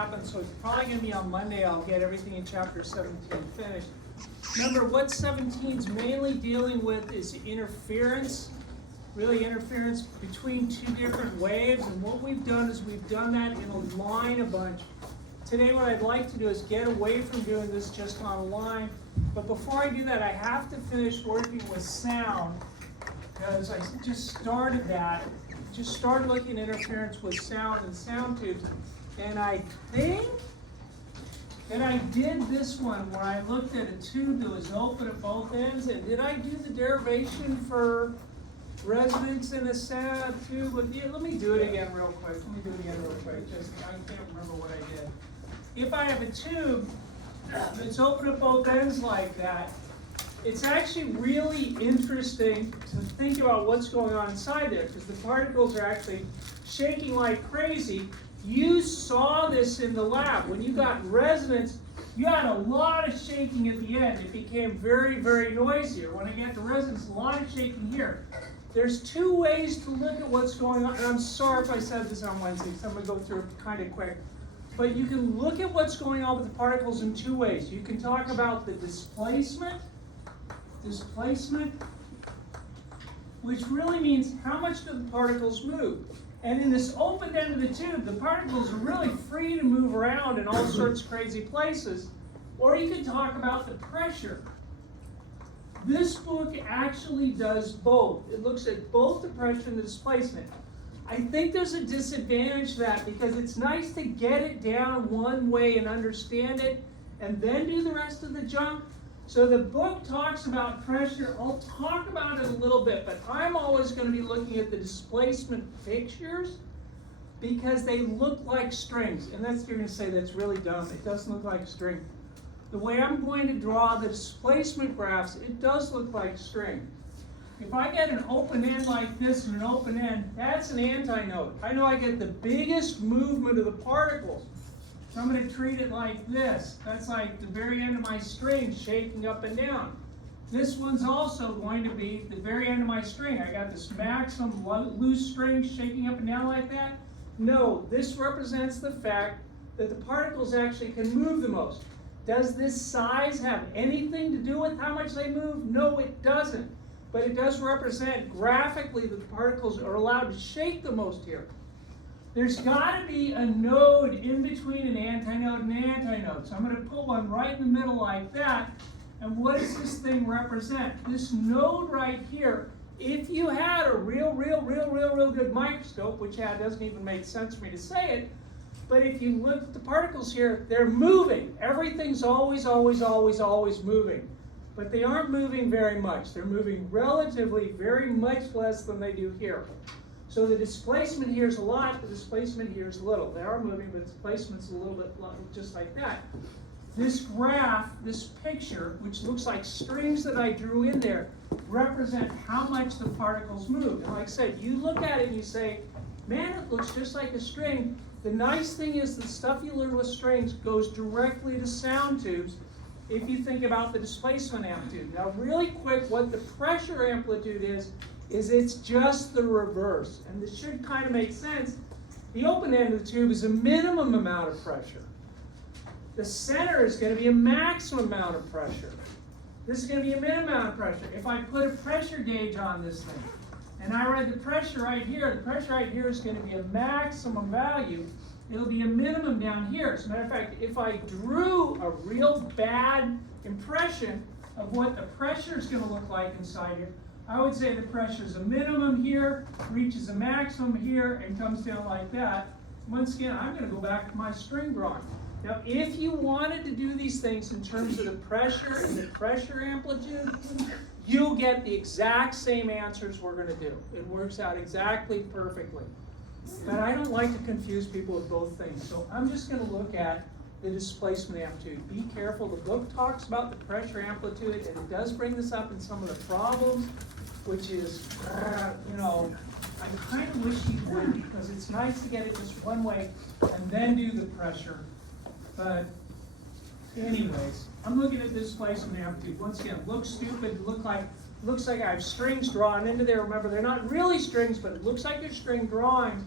happen, so it's probably going to be on Monday. I'll get everything in chapter 17 finished. Remember, what 17 is mainly dealing with is interference, really interference between two different waves, and what we've done is we've done that in a line a bunch. Today what I'd like to do is get away from doing this just on a line, but before I do that I have to finish working with sound, because I just started that, just started looking at interference with sound and sound tubes, and I think that I did this one where I looked at a tube that was open at both ends, and did I do the derivation for resonance in a sound tube? But yeah, let me do it again real quick. Just, I can't remember what I did. If I have a tube that's open at both ends like that, it's actually really interesting to think about what's going on inside there, because the particles are actually shaking like crazy. You saw this in the lab. When you got resonance, you had a lot of shaking at the end. It became very, very noisier. When I get to resonance, a lot of shaking here. There's two ways to look at what's going on, and I'm sorry if I said this on Wednesday, because I'm going to go through it kind of quick. But you can look at what's going on with the particles in two ways. You can talk about the displacement, which really means how much do the particles move. And in this open end of the tube, the particles are really free to move around in all sorts of crazy places. Or you can talk about the pressure. This book actually does both. It looks at both the pressure and the displacement. I think there's a disadvantage to that, because it's nice to get it down one way and understand it and then do the rest of the junk. So the book talks about pressure. I'll talk about it a little bit, but I'm always going to be looking at the displacement pictures because they look like strings. And that's, you're going to say that's really dumb. It doesn't look like string. The way I'm going to draw the displacement graphs, it does look like string. If I get an open end like this and an open end, that's an antinode. I know I get the biggest movement of the particles. So I'm going to treat it like this. That's like the very end of my string shaking up and down. This one's also going to be the very end of my string. I got this maximum loose string shaking up and down like that. No, this represents the fact that the particles actually can move the most. Does this size have anything to do with how much they move? No, it doesn't. But it does represent graphically that the particles are allowed to shake the most here. There's got to be a node in between an antinode and an antinode. So I'm going to put one right in the middle like that. And what does this thing represent? This node right here, if you had a real good microscope, which doesn't even make sense for me to say it, but if you look at the particles here, they're moving. Everything's always moving. But they aren't moving very much. They're moving relatively very much less than they do here. So the displacement here is a lot, the displacement here is a little. They are moving, but displacement's a little bit just like that. This graph, this picture, which looks like strings that I drew in there, represent how much the particles move. And like I said, you look at it and you say, man, it looks just like a string. The nice thing is the stuff you learn with strings goes directly to sound tubes if you think about the displacement amplitude. Now really quick, what the pressure amplitude is it's just the reverse. And this should kind of make sense. The open end of the tube is a minimum amount of pressure. The center is going to be a maximum amount of pressure. This is going to be a minimum amount of pressure. If I put a pressure gauge on this thing, and I read the pressure right here, the pressure right here is going to be a maximum value. It'll be a minimum down here. As a matter of fact, if I drew a real bad impression of what the pressure is going to look like inside here, I would say the pressure is a minimum here, reaches a maximum here, and comes down like that. Once again, I'm going to go back to my string drawing. Now, if you wanted to do these things in terms of the pressure and the pressure amplitude, you'll get the exact same answers we're going to do. It works out exactly perfectly. But I don't like to confuse people with both things. So I'm just going to look at the displacement amplitude. Be careful. The book talks about the pressure amplitude, and it does bring this up in some of the problems, which is, I kind of wish you would, because it's nice to get it just one way and then do the pressure. But anyways, I'm looking at displacement amplitude. Once again, looks stupid, looks like I have strings drawn into there. Remember, they're not really strings, but it looks like they're string drawings.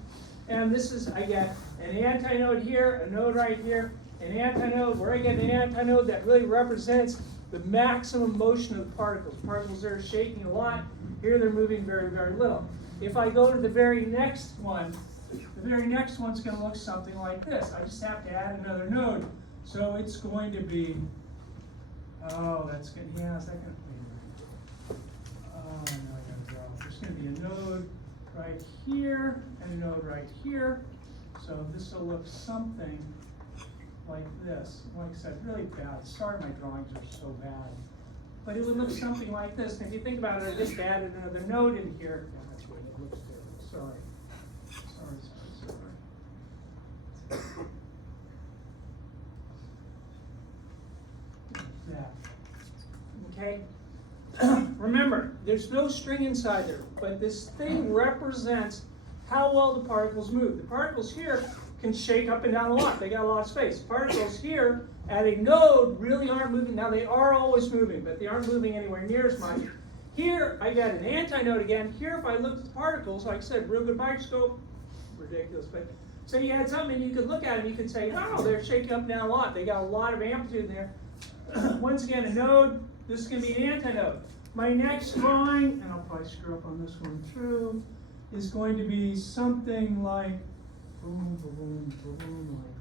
And this is, I get an antinode here, a node right here, an antinode, where I get an antinode that really represents the maximum motion of the particles. Particles are shaking a lot. Here they're moving very, very little. If I go to the very next one, the very next one's going to look something like this. I just have to add another node. So it's going to be, oh, that's good. Yeah, is that going to be, oh, no, I got to draw. There's going to be a node right here and a node right here. So this will look something like this. Like I said, really bad. Sorry my drawings are so bad. But it would look something like this. And if you think about it, I just added another node in here. Yeah, that's what it looks like. Sorry. That. Okay? Remember, there's no string inside there, but this thing represents how well the particles move. The particles here can shake up and down a lot. They got a lot of space. Particles here at a node really aren't moving. Now they are always moving, but they aren't moving anywhere near as much. Here, I got an antinode again. Here, if I look at the particles, like I said, real good microscope, ridiculous, but so you had something and you could look at them, you could say, wow, they're shaking up and down a lot. They got a lot of amplitude in there. Once again, a node, this is going to be an antinode. My next drawing, and I'll probably screw up on this one too, is going to be something like boom, boom, boom, boom, like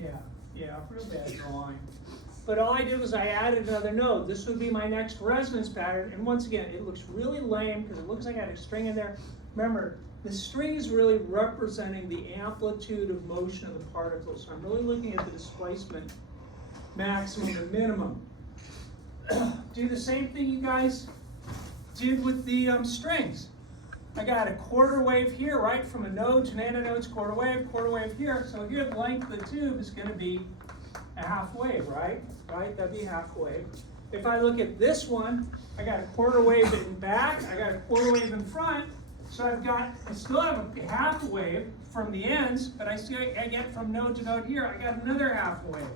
that. Yeah, real bad drawing. But all I did was I added another node. This would be my next resonance pattern. And once again, it looks really lame because it looks like I had a string in there. Remember, the string is really representing the amplitude of motion of the particles. So I'm really looking at the displacement maximum and minimum. Do the same thing you guys did with the strings. I got a quarter wave here, right? From a node to antinodes, quarter wave here. So here the length of the tube is going to be a half wave, right? That'd be a half wave. If I look at this one, I got a quarter wave in back, I got a quarter wave in front, so I still have a half wave from the ends, but I get from node to node here, I got another half wave.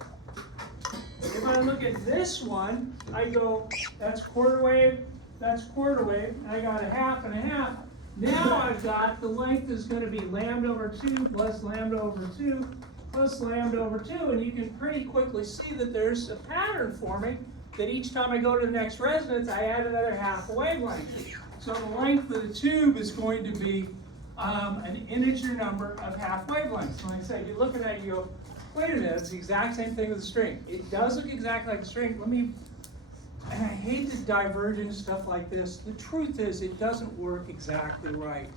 If I look at this one, I go, that's quarter wave, and I got a half and a half. Now I've got the length is going to be lambda over 2 plus lambda over 2 plus lambda over 2, and you can pretty quickly see that there's a pattern forming that each time I go to the next resonance, I add another half a wavelength. So the length of the tube is going to be an integer number of half wavelengths. And like I said, you look at that, you go, wait a minute, it's the exact same thing with the string. It does look exactly like the string. I hate to diverge into stuff like this. The truth is, it doesn't work exactly right.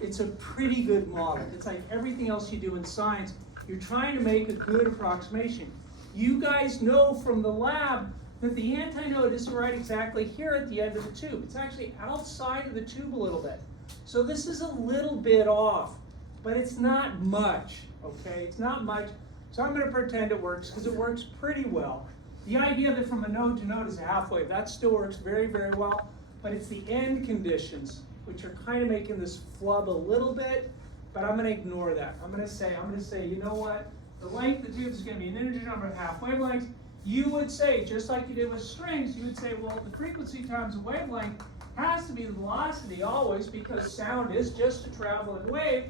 It's a pretty good model. It's like everything else you do in science. You're trying to make a good approximation. You guys know from the lab that the antinode isn't right exactly here at the end of the tube. It's actually outside of the tube a little bit. So this is a little bit off, but it's not much, okay? It's not much. So I'm going to pretend it works because it works pretty well. The idea that from a node to node is a half wave, that still works very, very well, but it's the end conditions which are kind of making this flub a little bit, but I'm going to ignore that. I'm going to say, you know what? The length of the tube is going to be an integer number of half wavelengths. You would say, just like you did with strings, you would say, well, the frequency times the wavelength has to be the velocity always because sound is just a traveling wave.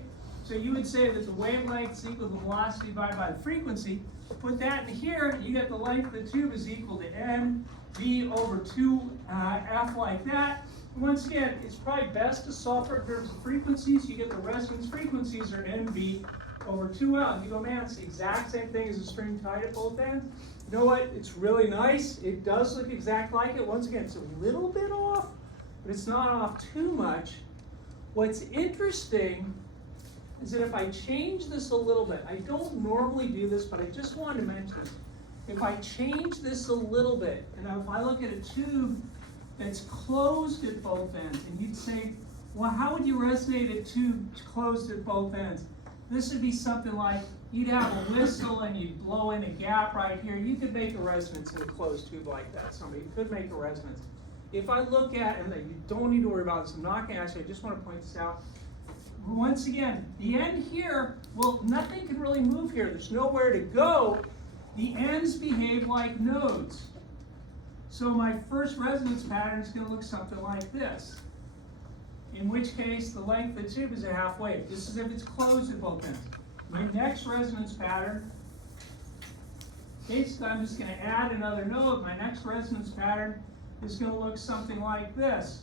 So you would say that the wavelength is equal to the velocity divided by the frequency. Put that in here, you get the length of the tube is equal to n v over 2f like that. Once again, it's probably best to solve for it in terms of frequencies. You get the resonance frequencies are nv over 2l. And you go, man, it's the exact same thing as a string tied at both ends. You know what? It's really nice. It does look exact like it. Once again, it's a little bit off, but it's not off too much. What's interesting is that if I change this a little bit, I don't normally do this, but I just wanted to mention this. If I change this a little bit, and if I look at a tube that's closed at both ends, and you'd say, well, how would you resonate a tube closed at both ends? This would be something like, you'd have a whistle and you'd blow in a gap right here. You could make a resonance in a closed tube like that. Somebody could make a resonance. If I look at, and you don't need to worry about this, I'm not going to ask you, I just want to point this out. Once again, the end here, well, nothing can really move here. There's nowhere to go. The ends behave like nodes. So my first resonance pattern is going to look something like this. in which case the length of the tube is a half wave. This is if it's closed at both ends. My next resonance pattern, basically I'm just going to add another node. My next resonance pattern is going to look something like this.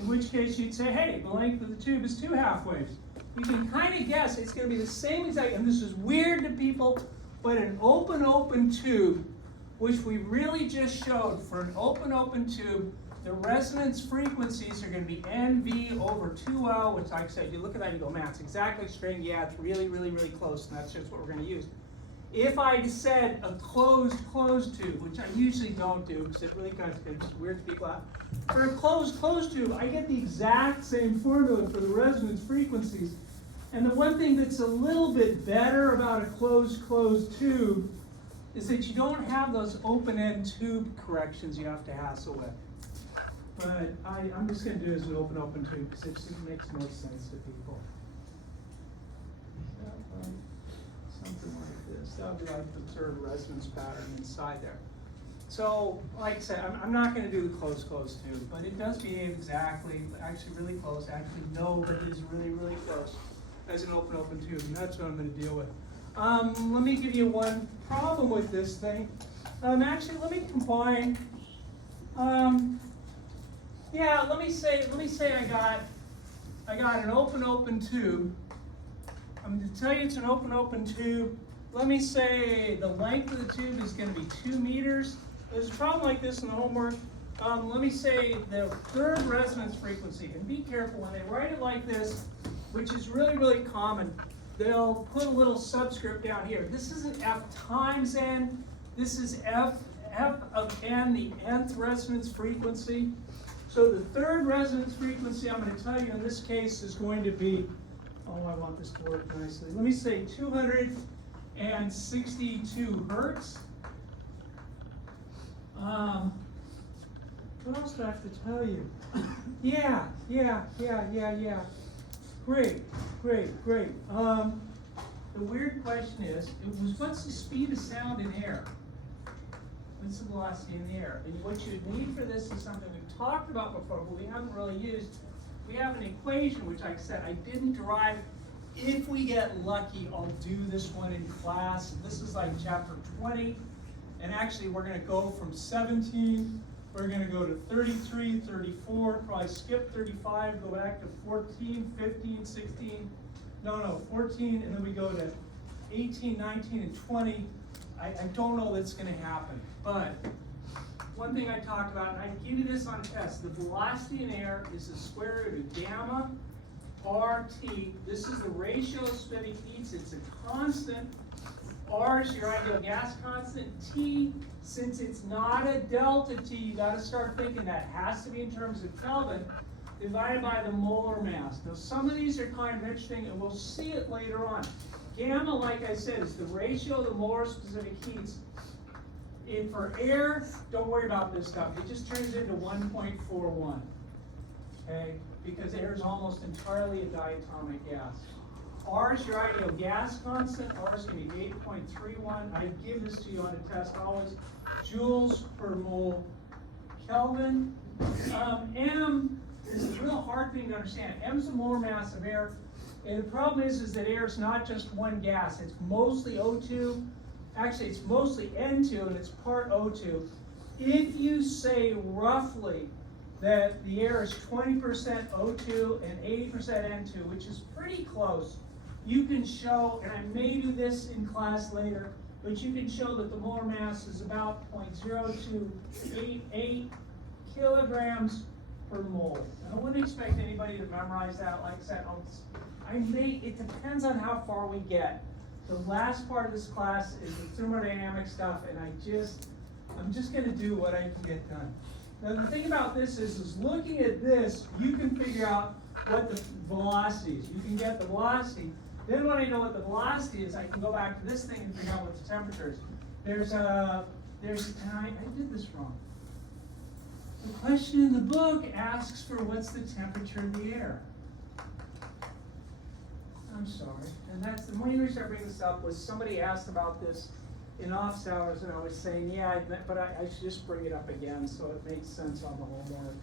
In which case you'd say, hey, the length of the tube is 2 half waves. You can kind of guess it's going to be the same exact, and this is weird to people, but an open tube, which we really just showed for an open tube, the resonance frequencies are going to be NV over 2L, which like I said, you look at that and you go, man, it's exactly straight. Yeah, it's really close, and that's just what we're going to use. If I said a closed tube, which I usually don't do because it really kind of weirds people out. For a closed tube, I get the exact same formula for the resonance frequencies. And the one thing that's a little bit better about a closed tube is that you don't have those open-end tube corrections you have to hassle with. But I'm just going to do it as an open tube because it just makes more sense to people. Something like this. That would be like the third resonance pattern inside there. So, like I said, I'm not going to do the closed tube, but it does behave exactly, actually really close. Actually, no, but it is really close as an open tube, and that's what I'm going to deal with. Let me give you one problem with this thing. Actually, let me combine. Yeah, let me say I got an open tube. I'm going to tell you it's an open tube. Let me say the length of the tube is going to be 2 meters. There's a problem like this in the homework. Let me say the third resonance frequency, and be careful when they write it like this, which is really common. They'll put a little subscript down here. This isn't F times N. This is F of N, the nth resonance frequency. So the third resonance frequency I'm going to tell you in this case is going to be, oh, I want this to work nicely. Let me say 262 hertz. What else do I have to tell you? Yeah. Great. The weird question is, what's the speed of sound in air? What's the velocity in the air? And what you need for this is something we've talked about before, but we haven't really used. We have an equation, which like I said, I didn't derive. If we get lucky, I'll do this one in class. This is like chapter 20. And actually, we're going to go from 17. We're going to go to 33, 34, probably skip 35, go back to 14, 15, 16. No, 14, and then we go to 18, 19, and 20. I don't know that's going to happen. But one thing I talked about, and I give you this on a test, the velocity in air is the square root of gamma RT. This is the ratio of specific heats. It's a constant. R is your ideal gas constant. T, since it's not a delta T, you got to start thinking that has to be in terms of Kelvin, divided by the molar mass. Now, some of these are kind of interesting, and we'll see it later on. Gamma, like I said, is the ratio of the molar specific heats. For air, don't worry about this stuff. It just turns into 1.41, okay? Because air is almost entirely a diatomic gas. R is your ideal gas constant. R is going to be 8.31. I give this to you on a test always. Joules per mole Kelvin. M is a real hard thing to understand. M is the molar mass of air. And the problem is that air is not just one gas. It's mostly O2. Actually, it's mostly N2, and it's part O2. If you say roughly that the air is 20% O2 and 80% N2, which is pretty close, you can show, and I may do this in class later, but you can show that the molar mass is about 0.0288 kilograms per mole. I wouldn't expect anybody to memorize that. Like I said, it depends on how far we get. The last part of this class is the thermodynamic stuff, and I'm just going to do what I can get done. Now the thing about this is looking at this, you can figure out what the velocity is. You can get the velocity. Then when I know what the velocity is, I can go back to this thing and figure out what the temperature is. I did this wrong. The question in the book asks for what's the temperature of the air. I'm sorry. And that's the main reason I bring this up was somebody asked about this in office hours, and I was saying, yeah, but I should just bring it up again so it makes sense on the homework.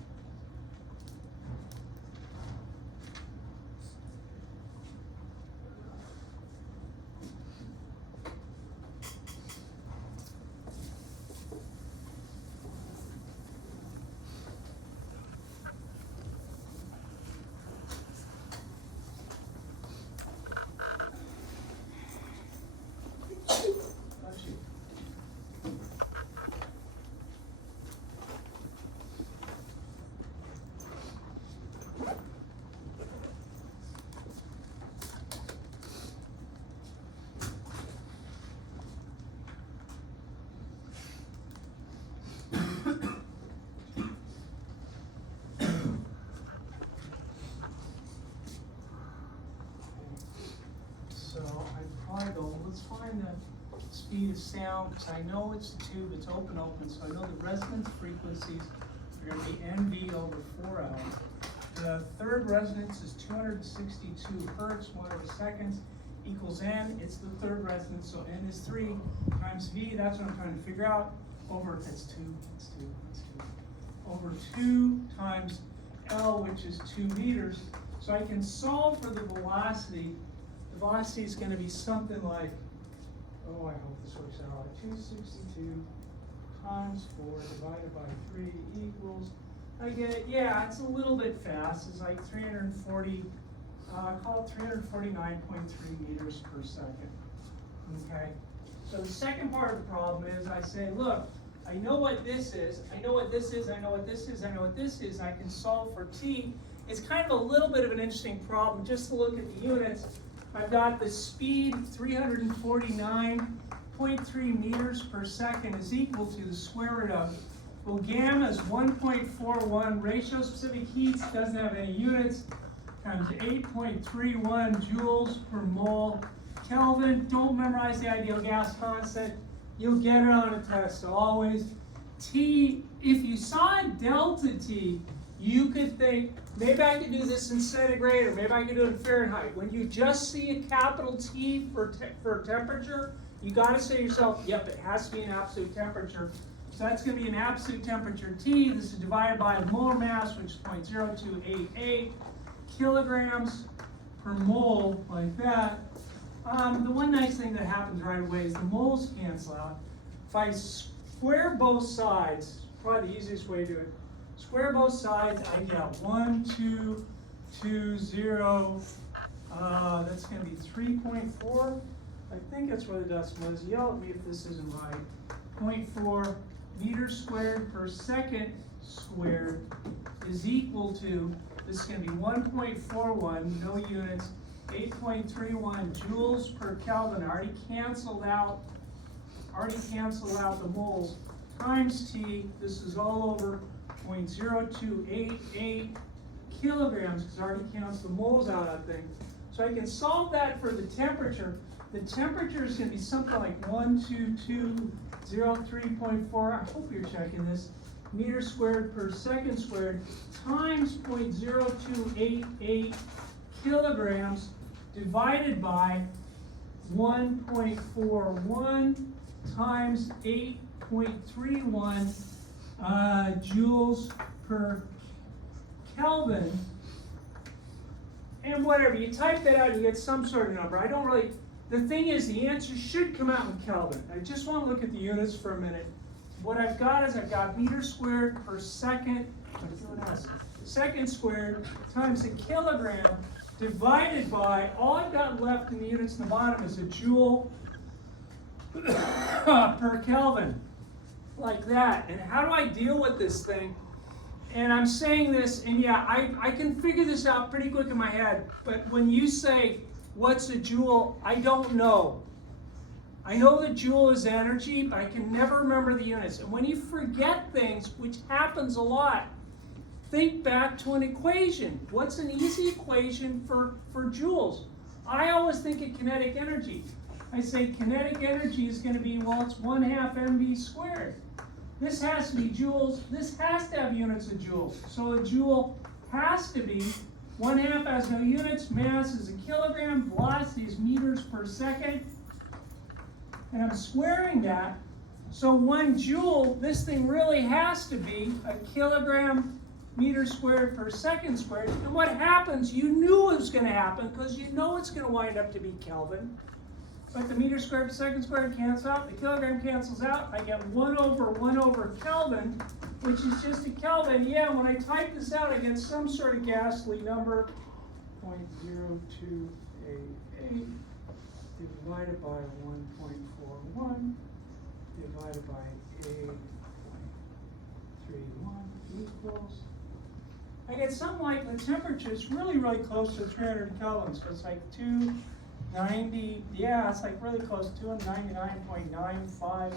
Let's find the speed of sound, because I know it's a tube, it's open, so I know the resonance frequencies are going to be NV over 4L. The third resonance is 262 hertz, 1 over seconds, equals N. It's the third resonance, so N is 3 times V. That's what I'm trying to figure out. Over, it's 2, over 2 times L, which is 2 meters. So I can solve for the velocity. The velocity is going to be something like, oh, I hope this works out. 262 times 4 divided by 3 equals, I get it, yeah, it's a little bit fast. It's like 340, call it 349.3 meters per second. Okay? So the second part of the problem is I say, look, I know what this is, I know what this is, I know what this is, I know what this is, I can solve for t. It's kind of a little bit of an interesting problem just to look at the units. I've got the speed 349.3 meters per second is equal to the square root of, well, gamma is 1.41, ratio of specific heats doesn't have any units, times 8.31 joules per mole Kelvin. Don't memorize the ideal gas constant. You'll get it on a test always. T, if you saw delta T, you could think, maybe I could do this in centigrade, or maybe I could do it in Fahrenheit. When you just see a capital T for temperature, you got to say to yourself, yep, it has to be an absolute temperature. So that's going to be an absolute temperature T. This is divided by molar mass, which is 0.0288 kilograms per mole, like that. The one nice thing that happens right away is the moles cancel out. If I square both sides, probably the easiest way to do it, square both sides, I get 1,220. That's going to be 3.4. I think that's where the decimal is. Yell at me if this isn't right. 0.4 meters squared per second squared is equal to, this is going to be 1.41, no units, 8.31 joules per Kelvin. I already canceled out the moles, times T. This is all over 0.0288 kilograms, because I already canceled the moles out of that thing. So I can solve that for the temperature. The temperature is going to be something like 12203.4. I hope you're checking this. Meters squared per second squared times 0.0288 kilograms divided by 1.41 times 8.31 joules per Kelvin. And whatever, you type that out, you get some sort of number. I don't really, the thing is, the answer should come out in Kelvin. I just want to look at the units for a minute. What I've got is I've got meters squared per second, second squared times a kilogram divided by, all I've got left in the units in the bottom is a joule per Kelvin, like that. And how do I deal with this thing? And I'm saying this, and yeah, I can figure this out pretty quick in my head, but when you say, what's a joule, I don't know. I know that joule is energy, but I can never remember the units. And when you forget things, which happens a lot, think back to an equation. What's an easy equation for joules? I always think of kinetic energy. I say kinetic energy is going to be, well, it's 1/2 mv squared. This has to be joules. This has to have units of joules. So a joule has to be 1/2 has no units. Mass is a kilogram. Velocity is meters per second. and I'm squaring that. So 1 joule, this thing really has to be a kilogram meter squared per second squared. And what happens, you knew it was going to happen because you know it's going to wind up to be Kelvin. But the meter squared per second squared cancels out, the kilogram cancels out, I get 1 over Kelvin, which is just a Kelvin. Yeah, when I type this out, I get some sort of ghastly number, 0.0288 divided by 1.41 divided by 8.31 equals. I get something like the temperature is really, really close to 300 kelvins. So it's like 290, yeah, it's like really close, 299.95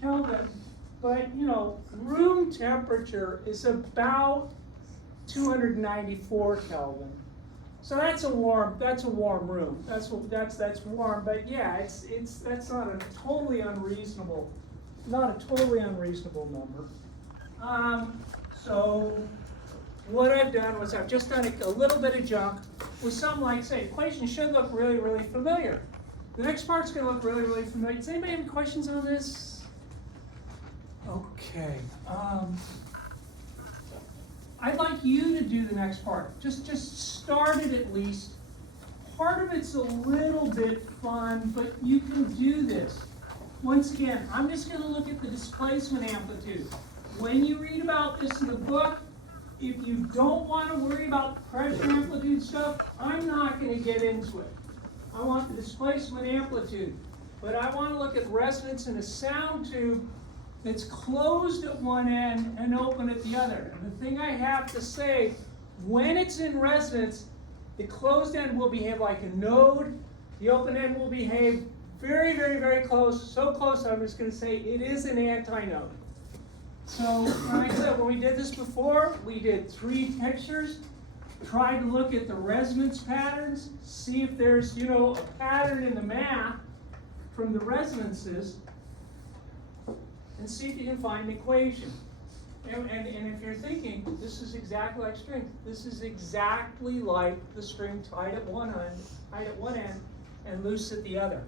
Kelvin. But, you know, room temperature is about 294 Kelvin. So that's a warm room. That's warm. But yeah, that's not a totally unreasonable number. So what I've done was I've just done a little bit of junk with some, like, say, equation should look really, really familiar. The next part's going to look really, really familiar. Does anybody have any questions on this? Okay. I'd like you to do the next part. Just start it at least. Part of it's a little bit fun, but you can do this. Once again, I'm just going to look at the displacement amplitude. When you read about this in the book, if you don't want to worry about pressure amplitude stuff, I'm not going to get into it. I want the displacement amplitude. But I want to look at resonance in a sound tube that's closed at one end and open at the other. And the thing I have to say, when it's in resonance, the closed end will behave like a node. The open end will behave very, very, very close. So close, I'm just going to say it is an antinode. So, like I said, when we did this before, we did 3 pictures, tried to look at the resonance patterns, see if there's, you know, a pattern in the math from the resonances, and see if you can find an equation. And if you're thinking, this is exactly like string, this is exactly like the string tied at one end and loose at the other.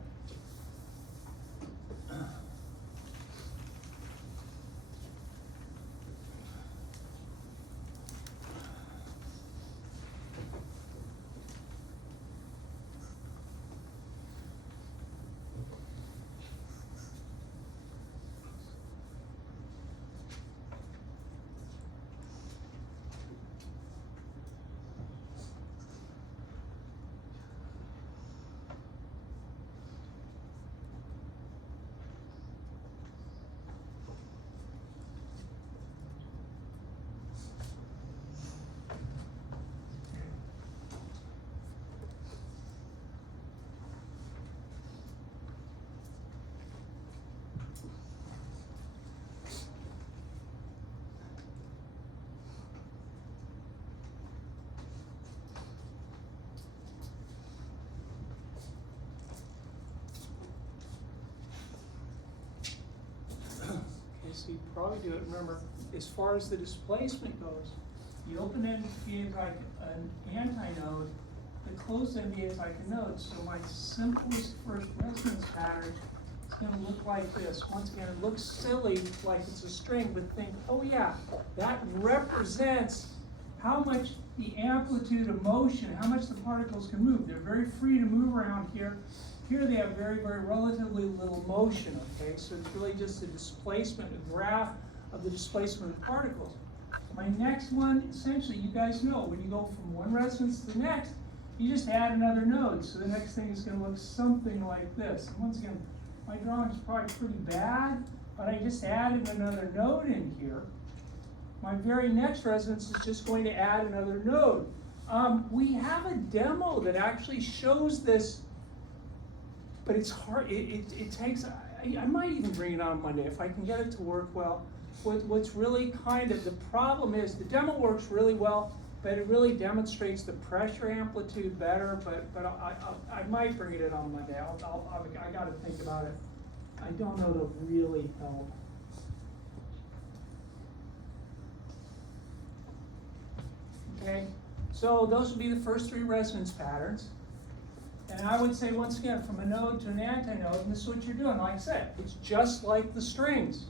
So you probably do it. Remember, as far as the displacement goes, the open end behaves like an antinode, the closed end behaves like a node. So my simplest first resonance pattern is going to look like this. Once again, it looks silly, like it's a string, but think, oh yeah, that represents how much the amplitude of motion, how much the particles can move. They're very free to move around here. Here they have very, very relatively little motion, okay? So it's really just a displacement, a graph of the displacement of particles. My next one, essentially, you guys know, when you go from one resonance to the next, you just add another node. So the next thing is going to look something like this. And once again, my drawing is probably pretty bad, but I just added another node in here. My very next resonance is just going to add another node. We have a demo that actually shows this, but it's hard. It takes, I might even bring it on Monday if I can get it to work well. What's really kind of, the problem is the demo works really well, but it really demonstrates the pressure amplitude better, but I might bring it on Monday. I gotta think about it. I don't know to really help. Okay, so those would be the first 3 resonance patterns. And I would say, once again, from a node to an antinode, and this is what you're doing. Like I said, it's just like the strings.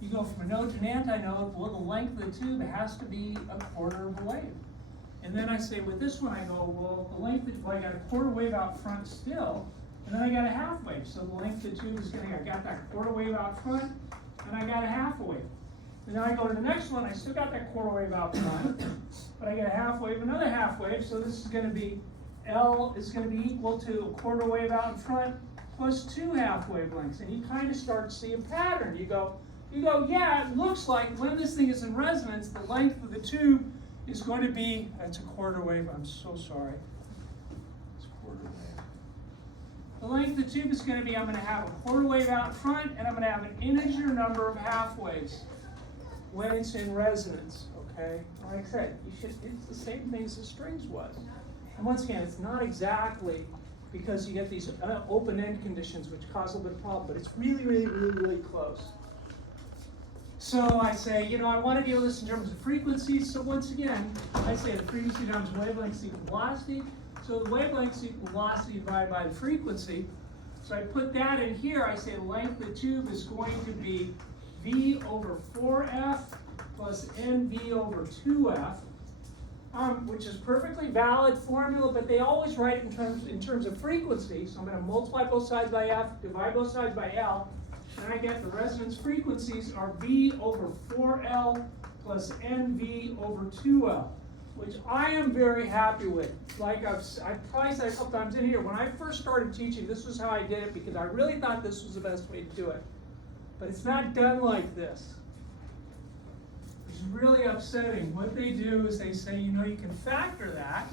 You go from a node to an antinode, well, the length of the tube has to be a quarter of a wave. And then I say, with this one, I go, well, the length of, well, I got a quarter wave out front still, and then I got a half wave. So the length of the tube is I got that quarter wave out front, and I got a half wave. And then I go to the next one, I still got that quarter wave out front, but I get a half wave, another half wave, so this is gonna be, L is gonna be equal to a quarter wave out in front plus 2 half wavelengths. And you kind of start to see a pattern. You go, yeah, it looks like when this thing is in resonance, the length of the tube is going to be, that's a quarter wave, I'm so sorry. It's a quarter wave. The length of the tube is going to be, I'm going to have a quarter wave out front, and I'm going to have an integer number of half waves when it's in resonance, okay? Like I said, it's the same thing as the strings was. And once again, it's not exactly, because you get these open-end conditions which cause a little bit of problem, but it's really, really, really, really close. So I say, I want to deal with this in terms of frequencies. So once again, I say the frequency times wavelength equal velocity. So the wavelength equal velocity divided by the frequency. So I put that in here. I say the length of the tube is going to be V over 4F plus NV over 2F, which is perfectly valid formula, but they always write in terms of frequency. So I'm going to multiply both sides by F, divide both sides by L. And I get the resonance frequencies are V over 4L plus NV over 2L, which I am very happy with. Like I've probably said a couple times in here, when I first started teaching, this was how I did it because I really thought this was the best way to do it. But it's not done like this. It's really upsetting. What they do is they say, you can factor that.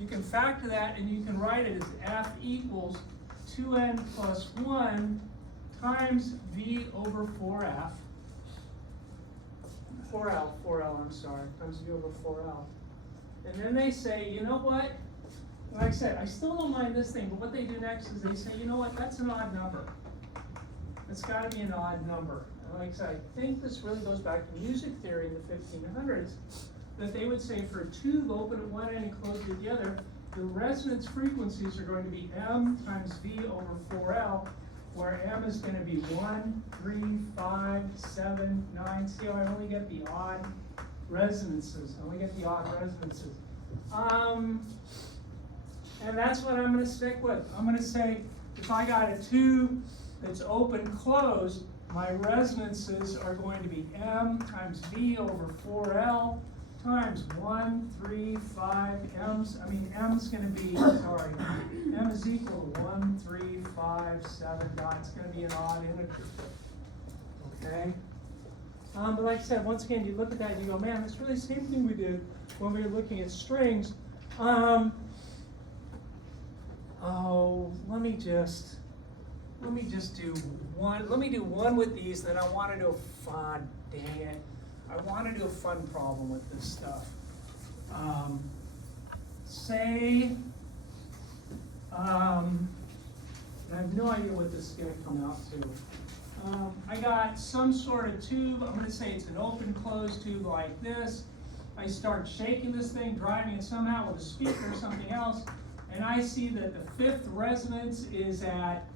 You can factor that and you can write it as F equals 2N plus 1 times V over 4F, 4L, I'm sorry, times V over 4L. And then they say, you know what? Like I said, I still don't mind this thing, but what they do next is they say, you know what, that's an odd number. It's got to be an odd number. And like I said, I think this really goes back to music theory in the 1500s, that they would say for a tube open at one end and closed at the other, the resonance frequencies are going to be M times V over 4L, where M is going to be 1, 3, 5, 7, 9. See how I only get the odd resonances. And that's what I'm going to stick with. I'm going to say, if I got a tube that's open closed, my resonances are going to be M times V over 4L times 1, 3, 5, M is going to be, M is equal to 1, 3, 5, 7, it's going to be an odd integer, okay? But like I said, once again, you look at that and you go, man, that's really the same thing we did when we were looking at strings. Let me do one with these, then I want to do a fun, dang it. I want to do a fun problem with this stuff. I have no idea what this is going to come out to. I got some sort of tube. I'm going to say it's an open closed tube like this. I start shaking this thing, driving it somehow with a speaker or something else, and I see that the fifth resonance is at,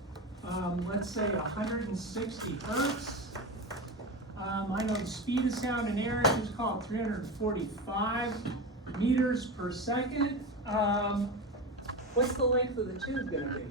let's say, 160 hertz. I know the speed of sound in air is called 345 meters per second. What's the length of the tube going to be?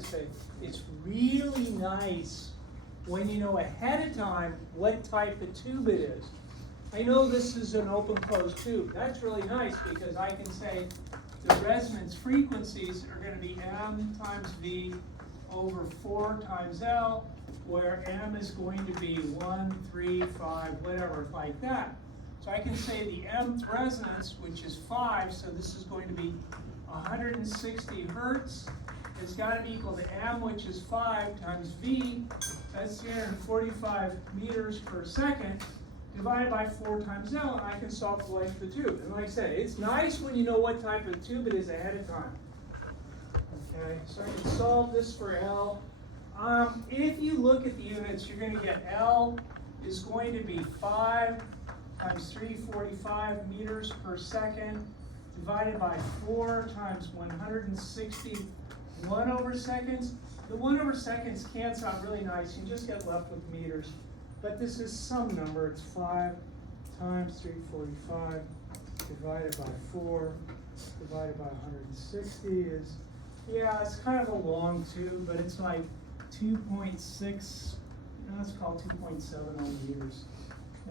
Say it's really nice when you know ahead of time what type of tube it is. I know this is an open closed tube. That's really nice because I can say the resonance frequencies are going to be M times V over 4 times L, where M is going to be 1, 3, 5, whatever, like that. So I can say the mth resonance, which is 5, so this is going to be 160 hertz. It's got to be equal to M, which is 5, times V, that's 345 meters per second, divided by 4 times L, and I can solve the length of the tube. And like I said, it's nice when you know what type of tube it is ahead of time. Okay, so I can solve this for L. If you look at the units, you're going to get L is going to be 5 times 345 meters per second, divided by 4 times 160, 1 over seconds. The 1 over seconds cancels out really nice. You just get left with meters. But this is some number. It's 5 times 345 divided by 4 divided by 160 is, yeah, it's kind of a long tube, but it's like 2.6, let's call 2.70 meters.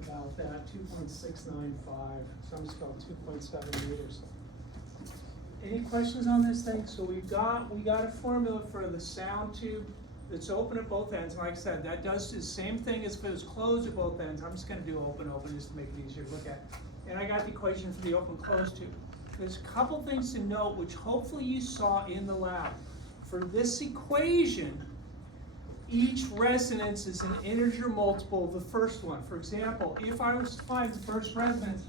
About that, 2.695. Some just call 2.7 meters. Any questions on this thing? So we got a formula for the sound tube that's open at both ends. Like I said, that does the same thing as if it was closed at both ends. I'm just going to do open just to make it easier to look at. And I got the equation for the open closed tube. There's a couple things to note, which hopefully you saw in the lab. For this equation, each resonance is an integer multiple of the first one. For example, if I was to find the first resonance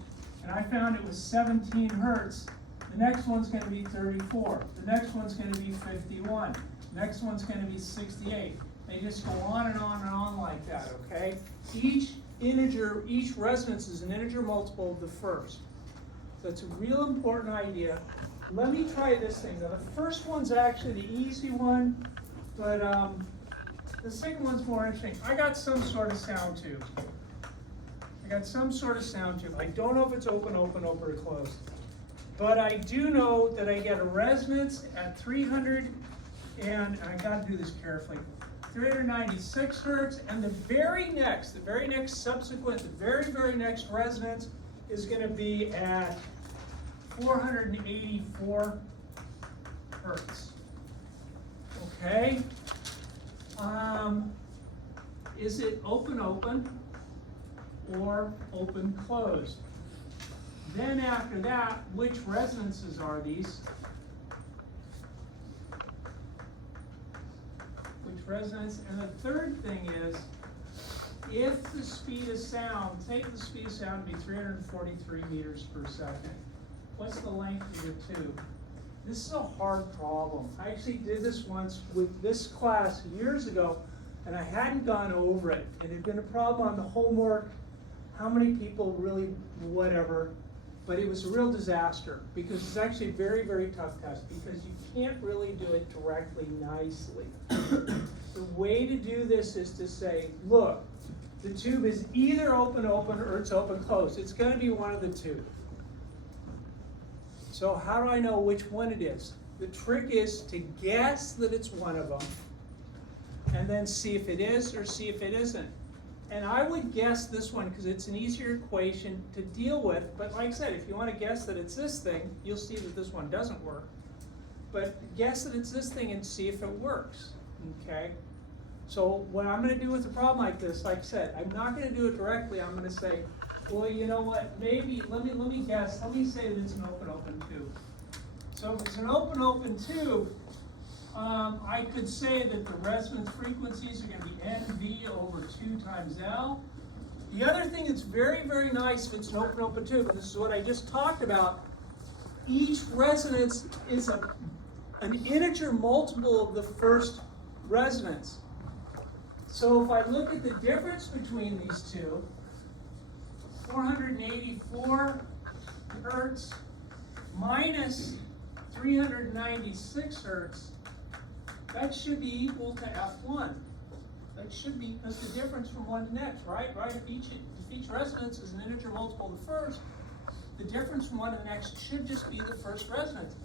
and I found it was 17 hertz, the next one's going to be 34. The next one's going to be 51. The next one's going to be 68. They just go on and on and on like that, okay? Each resonance is an integer multiple of the first. So it's a real important idea. Let me try this thing. Now, the first one's actually the easy one, but the second one's more interesting. I got some sort of sound tube. I don't know if it's open, or closed. But I do know that I get a resonance at 300, and I got to do this carefully, 396 hertz, and the very next resonance is going to be at 484 hertz. Okay? Is it open or open closed? Then after that, which resonances are these? Which resonance? And the third thing is, if the speed of sound, take the speed of sound to be 343 meters per second. What's the length of your tube? This is a hard problem. I actually did this once with this class years ago, and I hadn't gone over it. It had been a problem on the homework, how many people really, whatever. But it was a real disaster because it's actually a very, very tough test because you can't really do it directly nicely. The way to do this is to say, look, the tube is either open or it's open closed. It's going to be one of the two. So how do I know which one it is? The trick is to guess that it's one of them and then see if it is or see if it isn't. And I would guess this one because it's an easier equation to deal with. But like I said, if you want to guess that it's this thing, you'll see that this one doesn't work. But guess that it's this thing and see if it works. Okay? So what I'm going to do with a problem like this, like I said, I'm not going to do it directly. I'm going to say, well, you know what? Maybe let me guess. Let me say that it's an open tube. So if it's an open tube, I could say that the resonance frequencies are going to be NV over 2 times L. The other thing that's very, very nice if it's an open tube, and this is what I just talked about, each resonance is an integer multiple of the first resonance. So if I look at the difference between these two, 484 hertz minus 396 hertz, that should be equal to F1. That should be, because the difference from one to next, right? If each resonance is an integer multiple of the first, the difference from one to the next should just be the first resonance.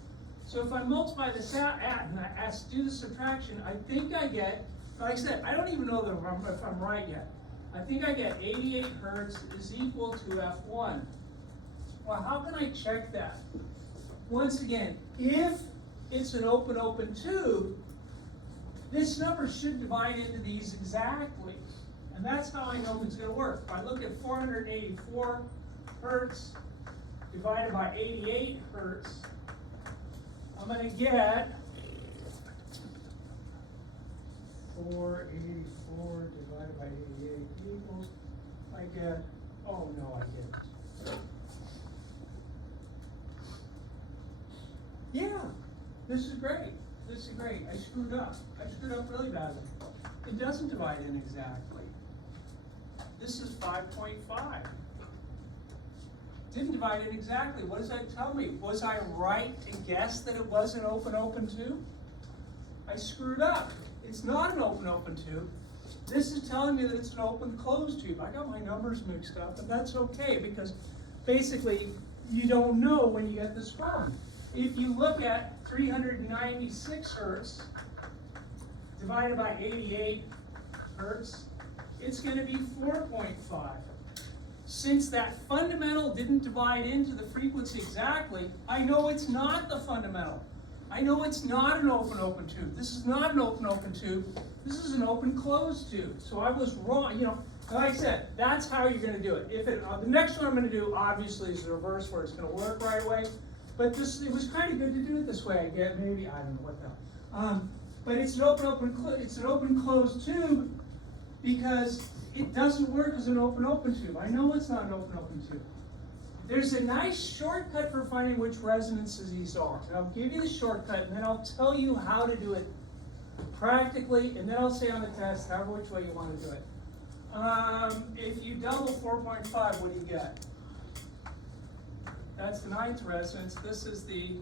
So if I multiply this out and I do the subtraction, I think I get, like I said, I don't even know if I'm right yet. I think I get 88 hertz is equal to F1. Well, how can I check that? Once again, if it's an open tube, this number should divide into these exactly. And that's how I know it's going to work. If I look at 484 hertz divided by 88 hertz, I'm going to get 484 divided by 88 equals, I get, oh no, I get, yeah, this is great. This is great. I screwed up. I screwed up really badly. It doesn't divide in exactly. This is 5.5. Didn't divide in exactly. What does that tell me? Was I right to guess that it was an open tube? I screwed up. It's not an open tube. This is telling me that it's an open closed tube. I got my numbers mixed up, and that's okay because basically you don't know when you get this wrong. If you look at 396 hertz divided by 88 hertz, it's going to be 4.5. Since that fundamental didn't divide into the frequency exactly, I know it's not the fundamental. I know it's not an open tube. This is not an open tube. This is an open closed tube. So I was wrong. You know, like I said, that's how you're going to do it. If it, the next one I'm going to do, obviously, is the reverse, where it's going to work right away. But this, it was kind of good to do it this way. I get maybe, I don't know what the hell. But it's an open closed tube because it doesn't work as an open tube. I know it's not an open tube. There's a nice shortcut for finding which resonances these are. And I'll give you the shortcut, and then I'll tell you how to do it practically, and then I'll say on the test however which way you want to do it. If you double 4.5, what do you get? That's the 9th resonance. This is the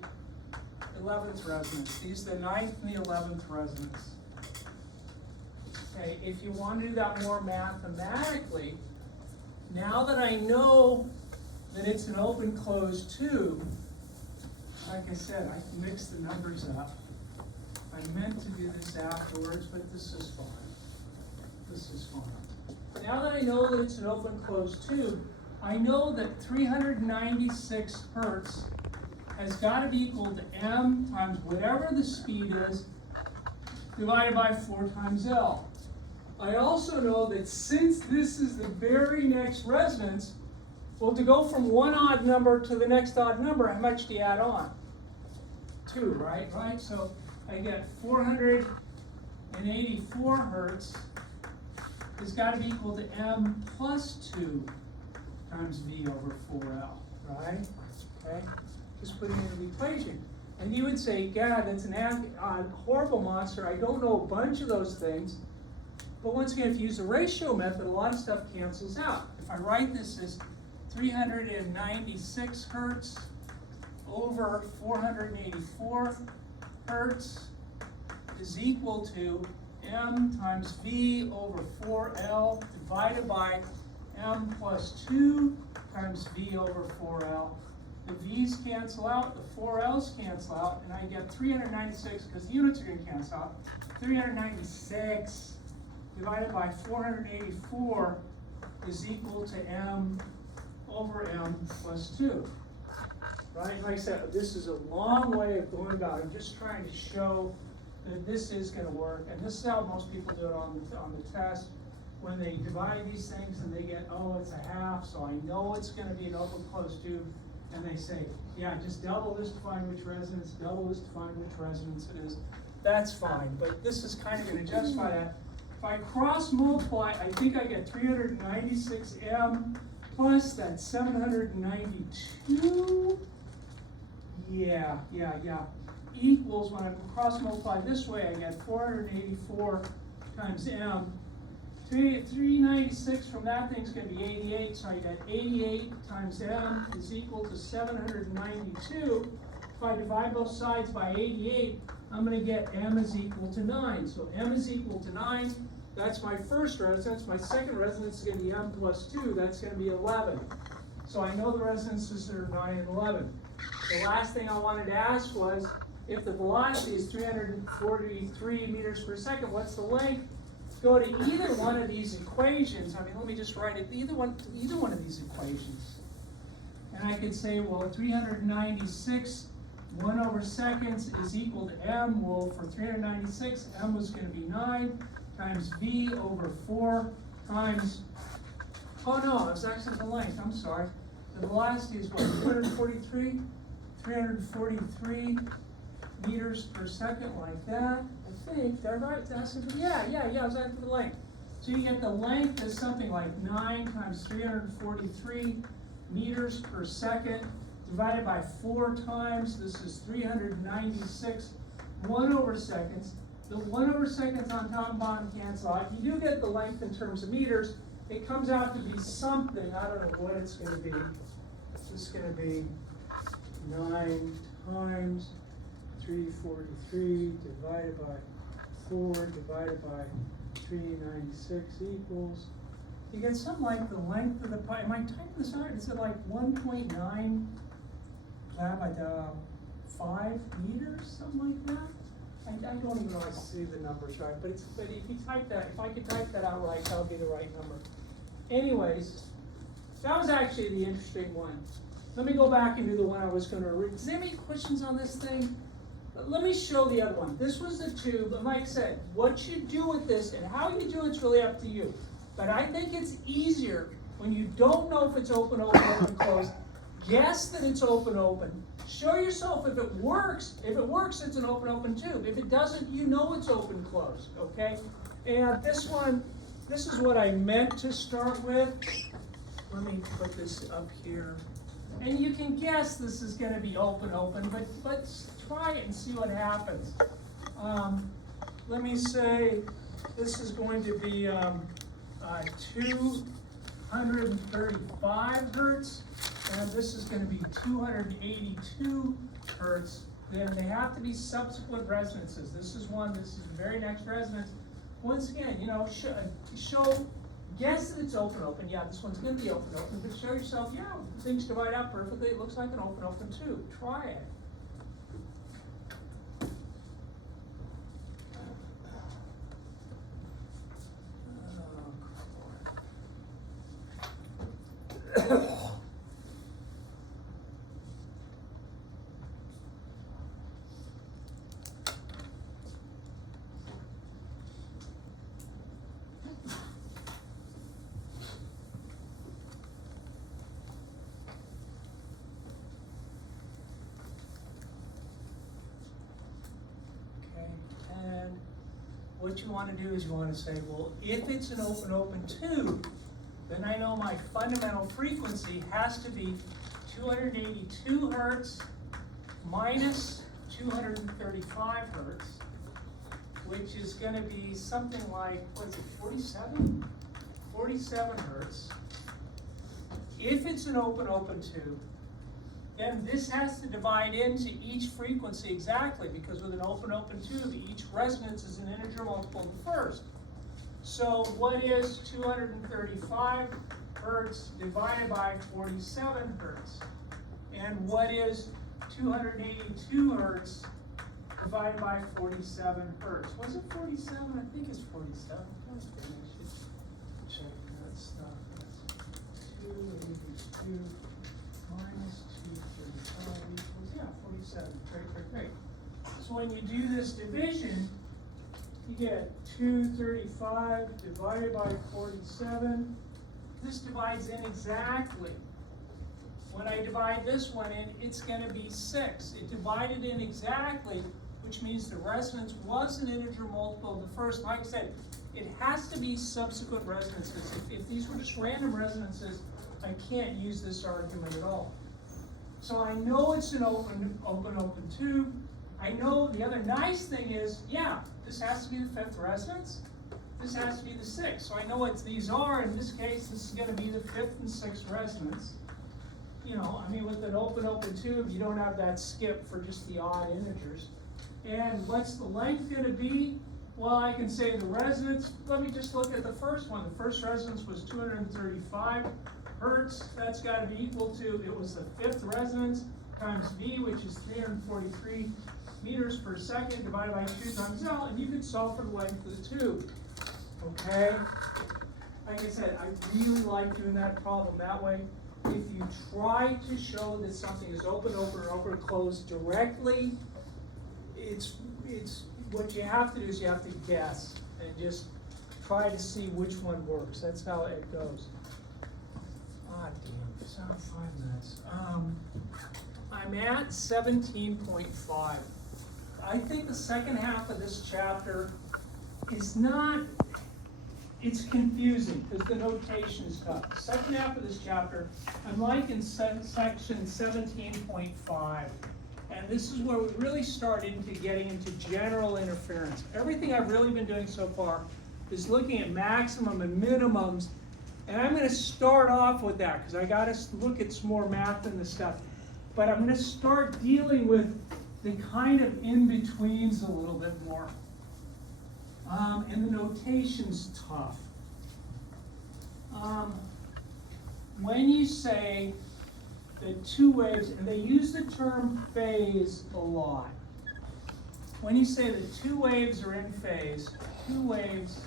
11th resonance. These are the 9th and the 11th resonance. Okay, if you want to do that more mathematically, now that I know that it's an open closed tube, like I said, I can mix the numbers up. I meant to do this afterwards, but this is fine. This is fine. Now that I know that it's an open closed tube, I know that 396 hertz has got to be equal to m times whatever the speed is divided by 4 times L. I also know that since this is the very next resonance, well, to go from one odd number to the next odd number, how much do you add on? 2, right? Right? So I get 484 hertz has got to be equal to m plus 2 times v over 4L, right? Okay? Just putting it in the equation. And you would say, God, that's a horrible monster. I don't know a bunch of those things. But once again, if you use the ratio method, a lot of stuff cancels out. If I write this as 396 hertz over 484 hertz is equal to m times v over 4L divided by m plus 2 times v over 4L. The v's cancel out, the 4L's cancel out, and I get 396, because the units are going to cancel out. 396 divided by 484 is equal to m over m plus 2. Right? Like I said, this is a long way of going about it. I'm just trying to show that this is going to work, and this is how most people do it on the test. When they divide these things and they get, oh, it's a half, so I know it's going to be an open closed tube, and they say, yeah, just double this to find which resonance, double this to find which resonance it is. That's fine, but this is kind of going to justify that. If I cross multiply, I think I get 396m plus that 792. Yeah. Equals, when I cross multiply this way, I get 484 times m. 396 from that thing is going to be 88, so I get 88 times m is equal to 792. If I divide both sides by 88, I'm going to get m is equal to 9. So m is equal to 9. That's my first resonance. My second resonance is going to be m plus 2. That's going to be 11. So I know the resonances are 9 and 11. The last thing I wanted to ask was, if the velocity is 343 meters per second, what's the length? Go to either one of these equations. I mean, let me just write it, either one of these equations. And I could say, well, 396 1/seconds is equal to m. Well, for 396, m was going to be 9 times v over 4 times, oh no, it's actually the length, I'm sorry. The velocity is what, 343? 343 meters per second, like that. I think, they're right, yeah, I was after the length. So you get the length is something like 9 times 343 meters per second, divided by 4 times, this is 396, 1/seconds. The 1/seconds on top and bottom cancel out. You do get the length in terms of meters. It comes out to be something, I don't know what it's going to be. It's just going to be 9 times 343 divided by 4 divided by 396 equals, you get something like the length of the pipe. Am I typing this out? Is it like 1.9 5 meters, something like that? I don't even know if I see the numbers right, but if you type that, if I could type that out right, that would be the right number. Anyways, that was actually the interesting one. Let me go back and do the one I was going to read. Does anybody have any questions on this thing? Let me show the other one. This was the tube, and like I said, what you do with this and how you do it's really up to you. But I think it's easier when you don't know if it's open, closed. Guess that it's open. Show yourself if it works. If it works, it's an open tube. If it doesn't, you know it's open, closed, okay? And this one, this is what I meant to start with. Let me put this up here. And you can guess this is going to be open, but let's try it and see what happens. Let me say this is going to be 235 hertz, and this is going to be 282 hertz. Then they have to be subsequent resonances. This is one, this is the very next resonance. Once again, you know, guess that it's open. Yeah, this one's going to be open, but show yourself, yeah, things divide out perfectly. It looks like an open tube. Try it. What you want to do is you want to say, well, if it's an open tube, then I know my fundamental frequency has to be 282 hertz minus 235 hertz, which is going to be something like, what is it, 47? 47 hertz. If it's an open tube, then this has to divide into each frequency exactly, because with an open tube, each resonance is an integer multiple of the first. So what is 235 hertz divided by 47 hertz? And what is 282 hertz divided by 47 hertz? Was it 47? I think it's 47. I should check that stuff. 282 minus 235 equals, yeah, 47. Great. So when you do this division, you get 235 divided by 47. This divides in exactly. When I divide this one in, it's going to be 6. It divided in exactly, which means the resonance was an integer multiple of the first. Like I said, it has to be subsequent resonances. If these were just random resonances, I can't use this argument at all. So I know it's an open tube. I know the other nice thing is, yeah, this has to be the 5th resonance. This has to be the 6th. So I know what these are. In this case, this is going to be the 5th and 6th resonance. You know, I mean, with an open tube, you don't have that skip for just the odd integers. And what's the length going to be? Well, I can say the resonance. Let me just look at the first one. The first resonance was 235 hertz. That's got to be equal to, it was the 5th resonance times V, which is 343 meters per second divided by 2 times L, and you can solve for the length of the tube. Okay? Like I said, I really like doing that problem that way. if you try to show that something is open, closed directly, it's what you have to do is you have to guess and just try to see which one works. That's how it goes. Ah, damn, it's not 5 minutes. I'm at 17.5. I think the second half of this chapter is not, it's confusing because the notation is tough. The second half of this chapter, I'm like in section 17.5. And this is where we really start into getting into general interference. Everything I've really been doing so far is looking at maximum and minimums. And I'm going to start off with that because I got to look at some more math in this stuff. But I'm going to start dealing with the kind of in-betweens a little bit more. And the notation's tough. When you say that two waves, and they use the term phase a lot. When you say that two waves are in phase, two waves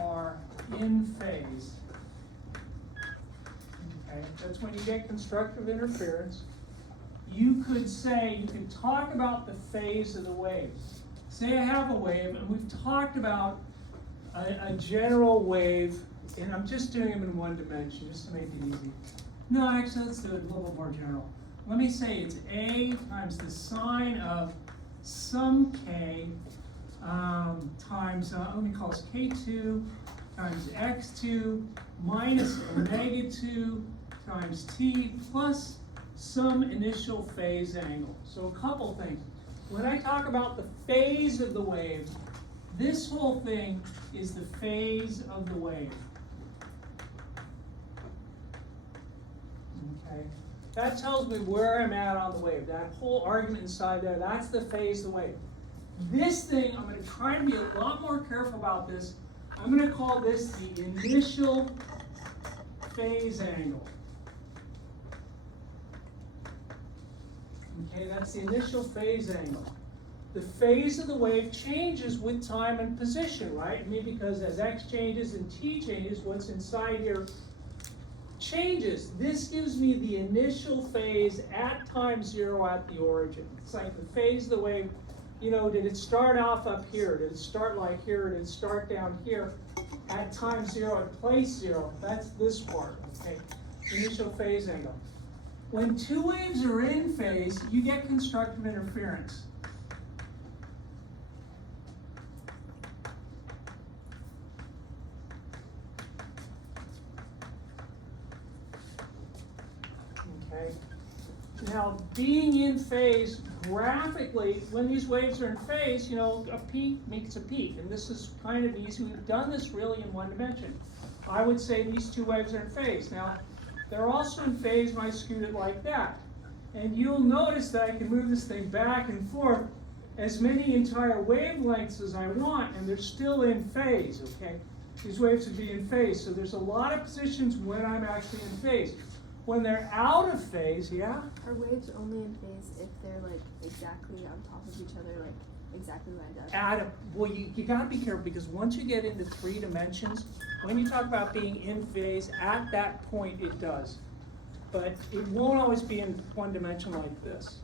are in phase. Okay, that's when you get constructive interference. You could say, you can talk about the phase of the wave. Say I have a wave, and we've talked about a general wave, and I'm just doing them in one dimension, just to make it easy. No, actually, let's do it a little more general. Let me say it's A times the sine of some K times, let me call this K2 times X2 minus omega 2 times T plus some initial phase angle. So a couple things. When I talk about the phase of the wave, this whole thing is the phase of the wave. Okay, that tells me where I'm at on the wave. That whole argument inside there, that's the phase of the wave. This thing, I'm going to try to be a lot more careful about this. I'm going to call this the initial phase angle. Okay, that's the initial phase angle. The phase of the wave changes with time and position, right? I mean, because as x changes and t changes, what's inside here changes. This gives me the initial phase at time 0 at the origin. It's like the phase of the wave, you know, did it start off up here? Did it start like here? Did it start down here? At time 0, at place 0, that's this part, okay? Initial phase angle. When two waves are in phase, you get constructive interference. Okay. Now, being in phase graphically, when these waves are in phase, you know, a peak makes a peak, and this is kind of easy. We've done this really in one dimension. I would say these two waves are in phase. Now, they're also in phase when I scoot it like that. And you'll notice that I can move this thing back and forth as many entire wavelengths as I want, and they're still in phase, okay? These waves would be in phase. So there's a lot of positions when I'm actually in phase. When they're out of phase, yeah? Are waves only in phase if they're like exactly on top of each other, like exactly lined up? Well, you gotta be careful because once you get into 3 dimensions, when you talk about being in phase, at that point it does. But it won't always be in one dimension like this.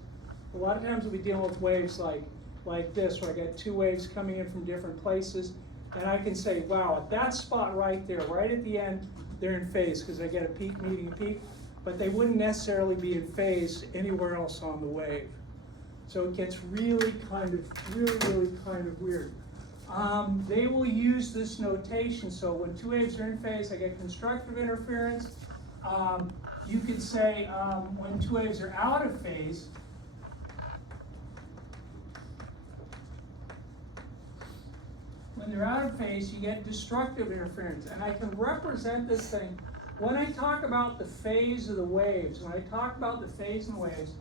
A lot of times we'll be dealing with waves like this, where I got 2 waves coming in from different places, and I can say, wow, at that spot right there, right at the end, they're in phase because I get a peak meeting a peak, but they wouldn't necessarily be in phase anywhere else on the wave. So it gets really kind of weird. They will use this notation. So when 2 waves are in phase, I get constructive interference. You could say when 2 waves are out of phase, when they're out of phase, you get destructive interference. And I can represent this thing. When I talk about the phase of the waves, when I talk about the phase of the waves,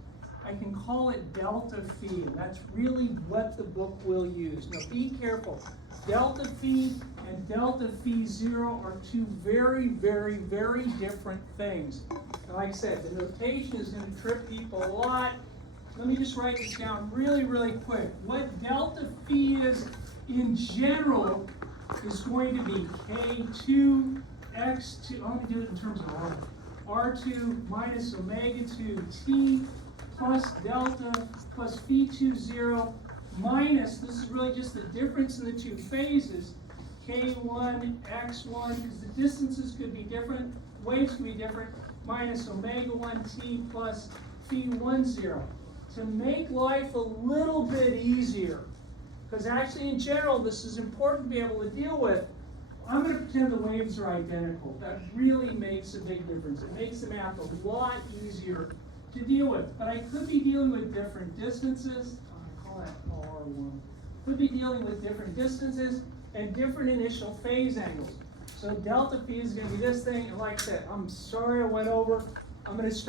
I can call it delta phi, and that's really what the book will use. Now be careful. Delta phi and delta phi 0 are 2 very, very, very different things. And like I said, the notation is going to trip people a lot. Let me just write this down really, really quick. What delta phi is in general is going to be K2 X2, let me do it in terms of order. R2 minus omega 2 t plus delta plus phi2 0 minus, this is really just the difference in the two phases, k1, x1, because the distances could be different, waves could be different, minus omega 1 t plus phi1 0. To make life a little bit easier, because actually in general this is important to be able to deal with, I'm going to pretend the waves are identical. That really makes a big difference. It makes the math a lot easier to deal with. But I could be dealing with different distances. I call that R1. Could be dealing with different distances and different initial phase angles. So delta phi is going to be this thing. And like I said, I'm sorry I went over. I'm going to start